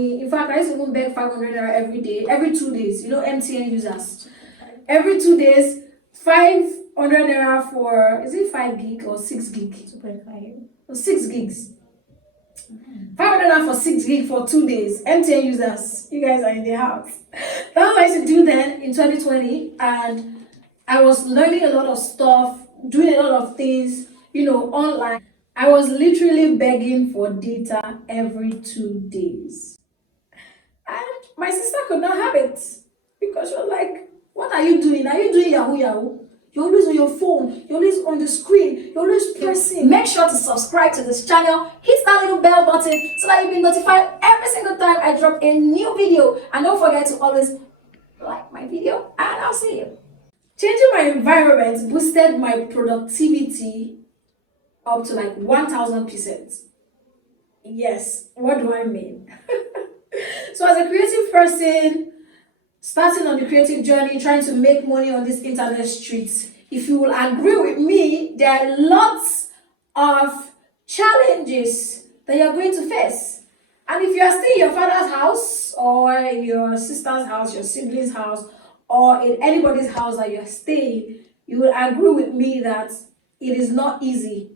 money. In fact, I used to even beg 500 naira every day, every 2 days. MTN users. Every 2 days, 500 naira for, is it 5 gig or 6 gig? 2.5. Or 6 gigs. 500 naira for 6 gig for 2 days. MTN users, you guys are in the house. That's what I used to do then in 2020, and I was learning a lot of stuff, doing a lot of things, online. I was literally begging for data every 2 days. And my sister could not have it because she was like, what are you doing? Are you doing Yahoo Yahoo? You're always on your phone, you're always on the screen, you're always pressing. Make sure to subscribe to this channel, hit that little bell button so that you'll be notified every single time I drop a new video. And don't forget to always like my video, and I'll see you. Changing my environment boosted my productivity up to like 1000%. Yes, what do I mean? So as a creative person, starting on the creative journey, trying to make money on this internet streets, if you will agree with me, there are lots of challenges that you're going to face. And if you are still in your father's house, or in your sister's house, your sibling's house, or in anybody's house that you're staying, you will agree with me that it is not easy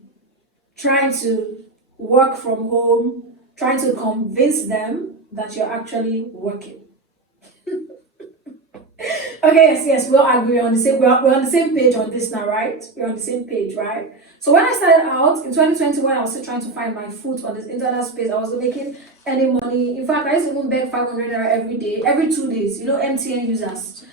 trying to work from home, trying to convince them that you're actually working. Okay, yes, we'll agree on the same. We're on the same page on this now, right? We're on the same page, right? So when I started out in 2020, when I was still trying to find my foot on this internet space, I wasn't making any money. In fact, I used to even beg 500 naira every day, every 2 days. MTN users.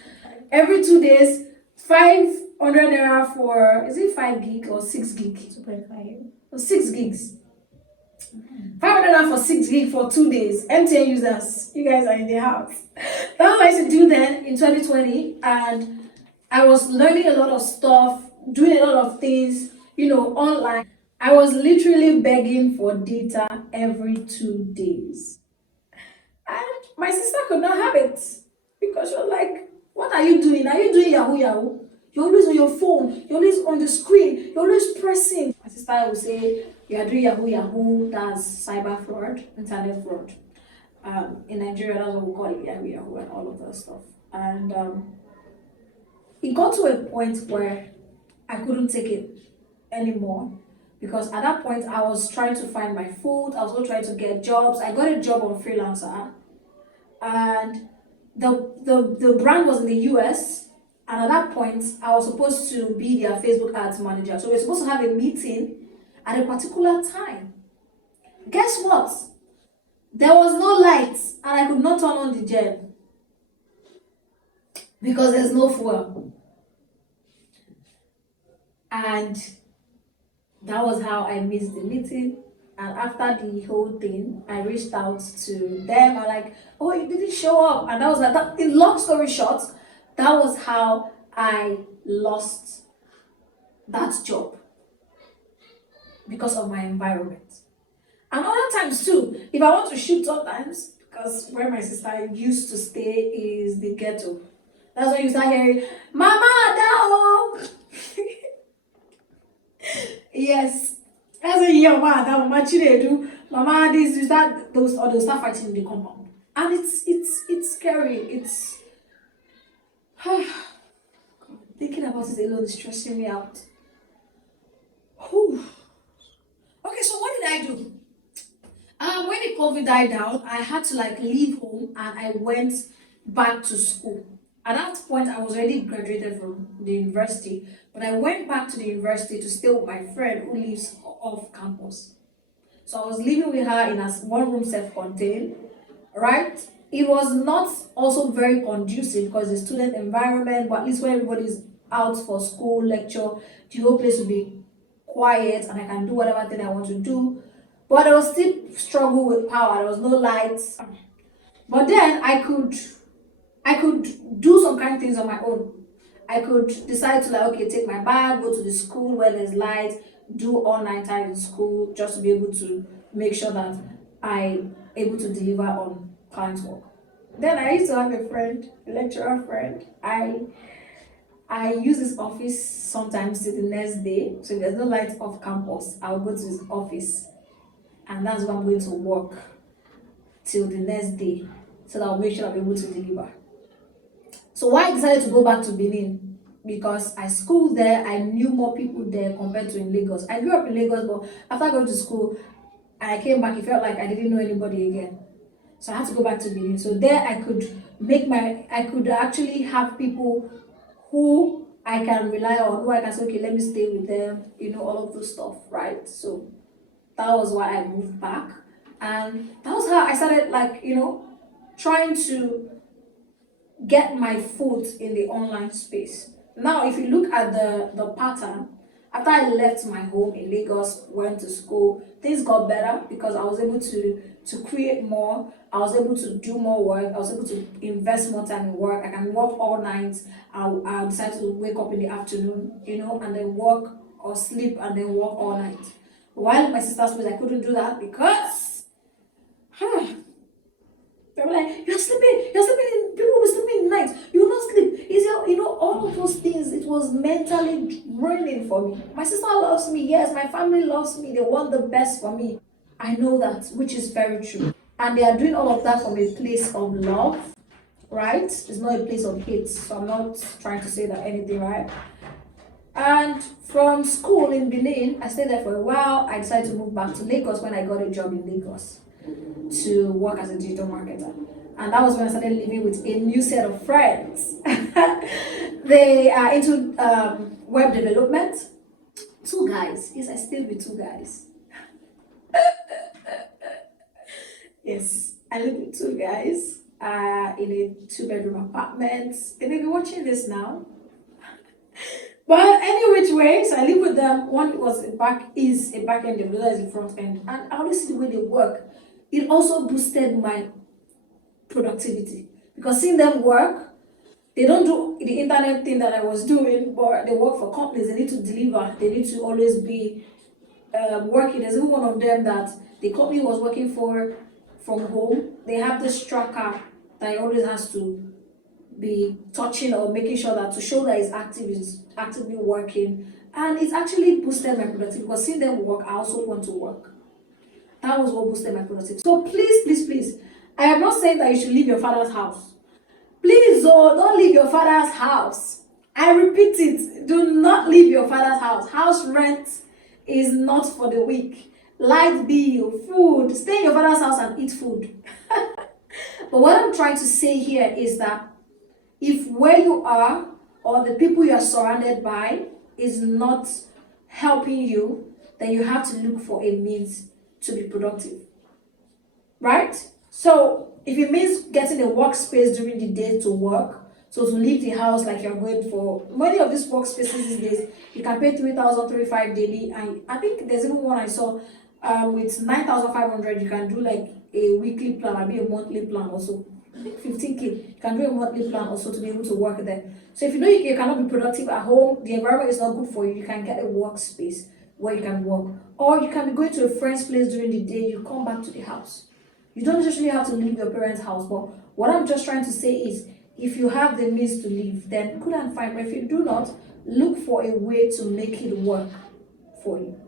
Every 2 days, 500 naira for, is it 5 gig or 6 gig? 2.5. Or 6 gigs. 500 naira for 6 gig for 2 days. MTN users, you guys are in the house. That's what I used to do then in 2020, and I was learning a lot of stuff, doing a lot of things, online. I was literally begging for data every 2 days. And my sister could not have it because she was like, what are you doing? Are you doing Yahoo Yahoo? You're always on your phone, you're always on the screen, you're always pressing. My sister would say, you are doing Yahoo Yahoo, that's cyber fraud, internet fraud. In Nigeria, that's what we call it, Yahoo Yahoo, and all of that stuff. And it got to a point where I couldn't take it anymore, because at that point I was trying to find my food. I was also trying to get jobs. I got a job on freelancer, and the brand was in the US, and at that point I was supposed to be their Facebook ads manager. So we were supposed to have a meeting at a particular time. Guess what? There was no lights, and I could not turn on the gen because there's no fuel. And that was how I missed the meeting. And after the whole thing, I reached out to them. I'm like, oh, you didn't show up. And that was like that. In long story short, that was how I lost that job, because of my environment. And other times too, if I want to shoot sometimes, because where my sister used to stay is the ghetto. That's when you start hearing, Mama, Dao! Yes. That's when you hear Mama, Dao, Mama, Chinedu, Mama, this, is that, they'll start fighting in the compound. And it's scary. It's... thinking about it alone is stressing me out. Whew. Okay, so what did I do? When the COVID died down, I had to leave home, and I went back to school. At that point, I was already graduated from the university, but I went back to the university to stay with my friend who lives off campus. So I was living with her in a one-room self-contained, right? It was not also very conducive because it's a student environment, but at least when everybody's out for school, lecture, the whole place will be quiet and I can do whatever thing I want to do. But I was still struggle with power. There was no lights. But then I could do some kind of things on my own. I could decide to okay, take my bag, go to the school where there's light, do all night time in school just to be able to make sure that I'm able to deliver on client's work. Then I used to have a friend, a lecturer friend. I use his office sometimes till the next day. So if there's no light off campus, I'll go to his office. And that's where I'm going to work till the next day so that I'll make sure I'll be able to deliver. So why I decided to go back to Benin? Because I schooled there, I knew more people there compared to in Lagos. I grew up in Lagos, but after going to school and I came back, it felt like I didn't know anybody again. So I had to go back to Benin. So there I could actually have people who I can rely on, who I can say, okay, let me stay with them, all of those stuff, right? So that was why I moved back. And that was how I started, trying to get my foot in the online space. Now, if you look at the pattern, after I left my home in Lagos, went to school, things got better because I was able to create more. I was able to do more work. I was able to invest more time in work. I can work all night. I decide to wake up in the afternoon, and then work or sleep and then work all night. While my sister's place, I couldn't do that because they were like, you're sleeping, people will be sleeping in the night, you will not sleep. All of those things, it was mentally draining for me. My sister loves me, yes, my family loves me, they want the best for me. I know that, which is very true. And they are doing all of that from a place of love, right? It's not a place of hate, so I'm not trying to say that anything, right? And from school in Benin, I stayed there for a while. I decided to move back to Lagos when I got a job in Lagos to work as a digital marketer. And that was when I started living with a new set of friends. They are into web development. 2 guys. Yes, I stayed with 2 guys. Yes, I live with 2 guys in a 2-bedroom apartment. They may be watching this now. But any which way, so I live with them. One is a back end, the other is a front end. And I always see the way they work. It also boosted my productivity. Because seeing them work, they don't do the internet thing that I was doing, but they work for companies. They need to deliver. They need to always be working. There's even one of them that the company was working for from home. They have this tracker that he always has to be touching or making sure that to show that he's actively working, and it's actually boosted my productivity because seeing them work, I also want to work. That was what boosted my productivity. So please, I am not saying that you should leave your father's house. Please, don't leave your father's house. I repeat it, do not leave your father's house. House rent is not for the weak. Light bill, food, stay in your father's house and eat food. But what I'm trying to say here is that if where you are or the people you are surrounded by is not helping you, then you have to look for a means to be productive, right? So if it means getting a workspace during the day to work, so to leave the house like you're going for, many of these workspaces these days, you can pay 3,035 daily, and I think there's even one I saw with 9,500, you can do like a weekly plan, maybe a monthly plan also. 15K, you can do a monthly plan also to be able to work there. So if you know you cannot be productive at home, the environment is not good for you, you can get a workspace where you can work. Or you can be going to a friend's place during the day, you come back to the house. You don't necessarily have to leave your parents' house, but what I'm just trying to say is, if you have the means to leave, then good and fine. But if you do not, look for a way to make it work for you.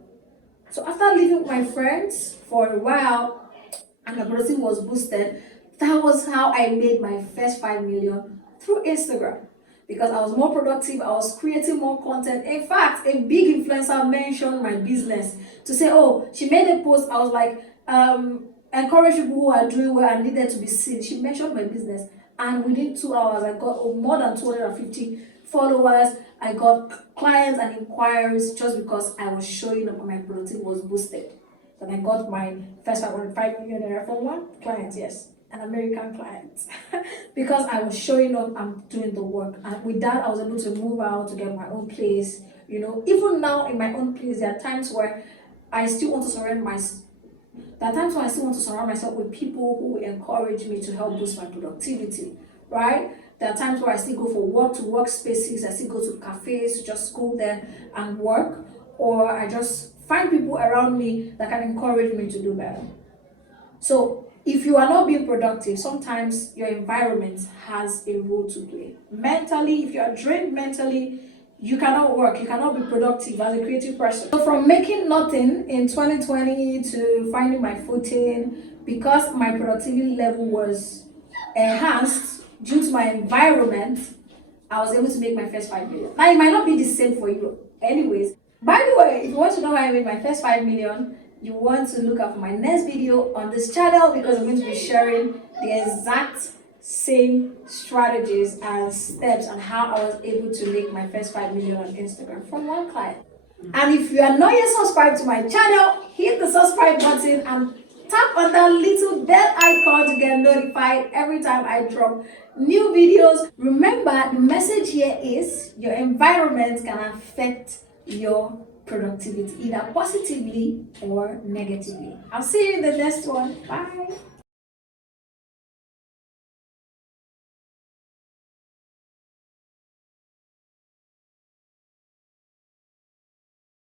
So after living with my friends for a while, and my productivity was boosted, that was how I made my first 5 million through Instagram. Because I was more productive, I was creating more content. In fact, a big influencer mentioned my business to say, oh, she made a post. I was like, encourage people who are doing well and needed to be seen. She mentioned my business, and within 2 hours, I got more than 250 followers. I got clients and inquiries just because I was showing up and my productivity was boosted. And I got my first 5 million from one client, yes, an American client, because I was showing up and doing the work. And with that, I was able to move out to get my own place. Even now in my own place, there are times where I still want to surround myself. There are times when I still want to surround myself with people who encourage me to help boost my productivity, right? There are times where I still go for work to work spaces, I still go to cafes to just go there and work, or I just find people around me that can encourage me to do better. So if you are not being productive, sometimes your environment has a role to play. Mentally, if you are drained mentally, you cannot work, you cannot be productive as a creative person. So from making nothing in 2020 to finding my footing, because my productivity level was enhanced due to my environment, I was able to make my first 5 million. Now, it might not be the same for you, anyways. By the way, if you want to know how I made my first 5 million, you want to look up my next video on this channel, because I'm going to be sharing the exact same strategies and steps on how I was able to make my first 5 million on Instagram from one client. And if you are not yet subscribed to my channel, hit the subscribe button and tap on that little bell icon to get notified every time I drop new videos. Remember, the message here is your environment can affect your productivity, either positively or negatively. I'll see you in the next one. Bye.